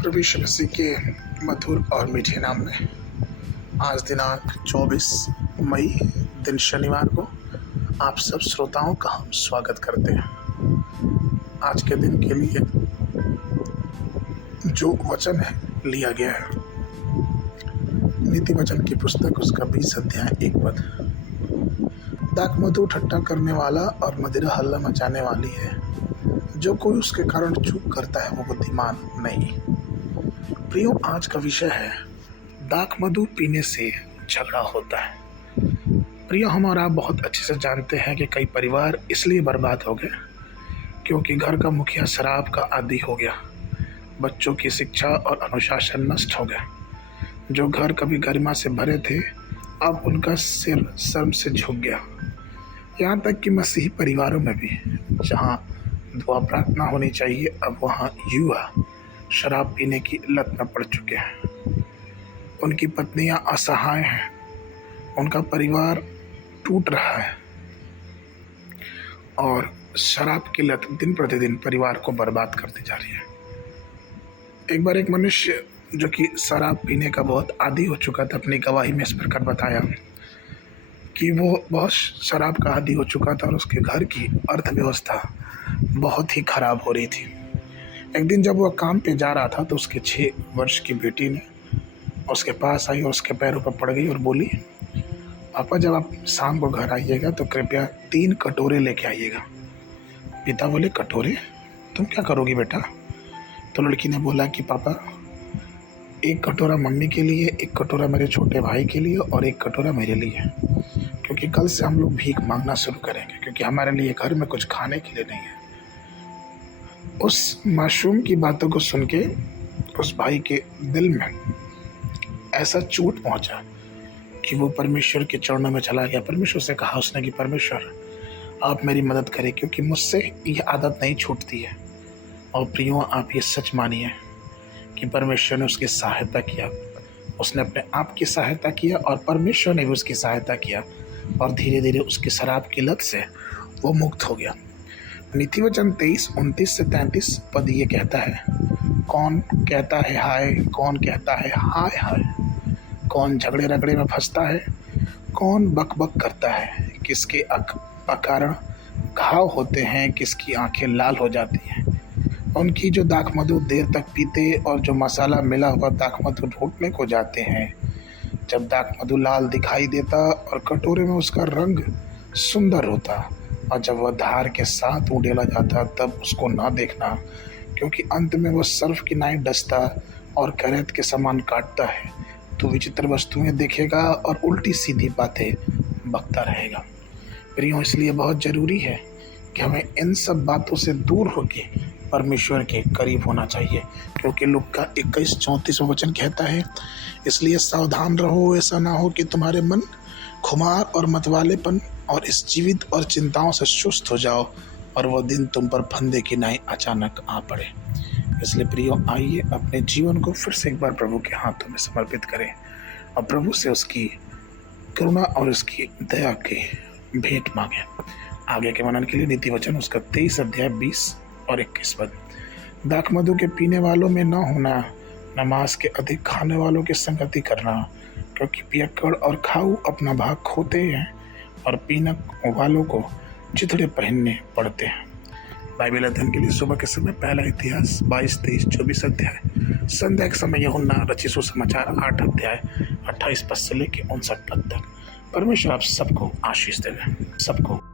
प्रभु यीशु मसीह के मधुर और मीठे नाम में आज दिनांक 24 मई दिन शनिवार को आप सब श्रोताओं का हम स्वागत करते हैं। आज के दिन के लिए जो वचन है लिया गया है नीति वचन की पुस्तक उसका 20 अध्याय 1 पद। दाख मधु ठट्टा करने वाला और मदिरा हल्ला मचाने वाली है, जो कोई उसके कारण चूक करता है वो बुद्धिमान नहीं। प्रियो, आज का विषय है दाख मधु पीने से झगड़ा होता है। प्रियो, हम और आप बहुत अच्छे से जानते हैं कि कई परिवार इसलिए बर्बाद हो गए क्योंकि घर का मुखिया शराब का आदी हो गया। बच्चों की शिक्षा और अनुशासन नष्ट हो गया। जो घर कभी गरिमा से भरे थे अब उनका सिर शर्म से झुक गया। यहाँ तक कि मसीही परिवारों में भी जहाँ दुआ प्रार्थना होनी चाहिए अब वहाँ युवा शराब पीने की लत में पड़ चुके हैं। उनकी पत्नियां असहाय हैं, उनका परिवार टूट रहा है और शराब की लत दिन प्रतिदिन परिवार को बर्बाद करती जा रही है। एक बार एक मनुष्य जो कि शराब पीने का बहुत आदी हो चुका था अपनी गवाही में इस प्रकार बताया कि वो बहुत शराब का आदी हो चुका था और उसके घर की अर्थव्यवस्था बहुत ही खराब हो रही थी। एक दिन जब वह काम पे जा रहा था तो उसके 6 वर्ष की बेटी ने उसके पास आई और उसके पैरों पर पड़ गई और बोली, पापा जब आप शाम को घर आइएगा तो कृपया 3 कटोरे लेके आइएगा। पिता बोले, कटोरे? तुम क्या करोगी बेटा? तो लड़की ने बोला कि पापा 1 कटोरा मम्मी के लिए, 1 कटोरा मेरे छोटे भाई के लिए और 1 कटोरा मेरे लिए, क्योंकि कल से हम लोग भीख मांगना शुरू करेंगे क्योंकि हमारे लिए घर में कुछ खाने के लिए नहीं है। उस मासूम की बातों को सुन के उस भाई के दिल में ऐसा चोट पहुंचा कि वो परमेश्वर के चरणों में चला गया। परमेश्वर से कहा उसने कि परमेश्वर आप मेरी मदद करें क्योंकि मुझसे ये आदत नहीं छूटती है। और प्रियो, आप ये सच मानिए कि परमेश्वर ने उसकी सहायता किया। उसने अपने आप की सहायता किया और परमेश्वर ने भी उसकी सहायता किया और धीरे धीरे उसकी शराब की लत से वो मुक्त हो गया। नीति वचन 23, 29 से 33 पद ये कहता है, कौन कहता है हाय, कौन कहता है हाय हाय, कौन झगड़े रगड़े में फंसता है, कौन बक बक करता है, किसके अकारण घाव होते हैं, किसकी आंखें लाल हो जाती हैं। उनकी जो दाख मधु देर तक पीते और जो मसाला मिला हुआ दाख मधु ढूंढने को जाते हैं। जब दाख मधु लाल दिखाई देता और कटोरे में उसका रंग सुंदर होता और जब वह धार के साथ उड़ेला जाता तब उसको ना देखना, क्योंकि अंत में वह सर्फ की नाई डसता और करैत के समान काटता है। तो विचित्र वस्तुएं देखेगा और उल्टी सीधी बातें बकता रहेगा। प्रियो, इसलिए बहुत ज़रूरी है कि हमें इन सब बातों से दूर होकर परमेश्वर के करीब होना चाहिए, क्योंकि लूका का 21:34 वचन कहता है, इसलिए सावधान रहो, ऐसा ना हो कि तुम्हारे मन खुमार और मतवालेपन और इस जीवित और चिंताओं से सुस्त हो जाओ और वह दिन तुम पर फंदे की नाई अचानक आ पड़े। इसलिए प्रियो, आइए अपने जीवन को फिर से एक बार प्रभु के हाथों में समर्पित करें और प्रभु से उसकी करुणा और उसकी दया की भेंट मांगे। आगे के मनन के लिए नीति वचन उसका 23 अध्याय 20 और 21 पद। दाख मधु के पीने वालों में न होना, नमाज के अधिक खाने वालों की संगति करना, क्योंकि पियक्कड़ और खाऊ अपना भाग खोते हैं और पीनक वालों को चिथड़े पहनने पड़ते हैं। बाइबल अध्ययन के लिए सुबह के समय पहला इतिहास 22, 23, 24 अध्याय। संध्या के समय यूहन्ना रचित सुसमाचार 8 अध्याय 28 पद से लेकर 59 पद तक। परमेश्वर आप सबको आशीष देवे। सबको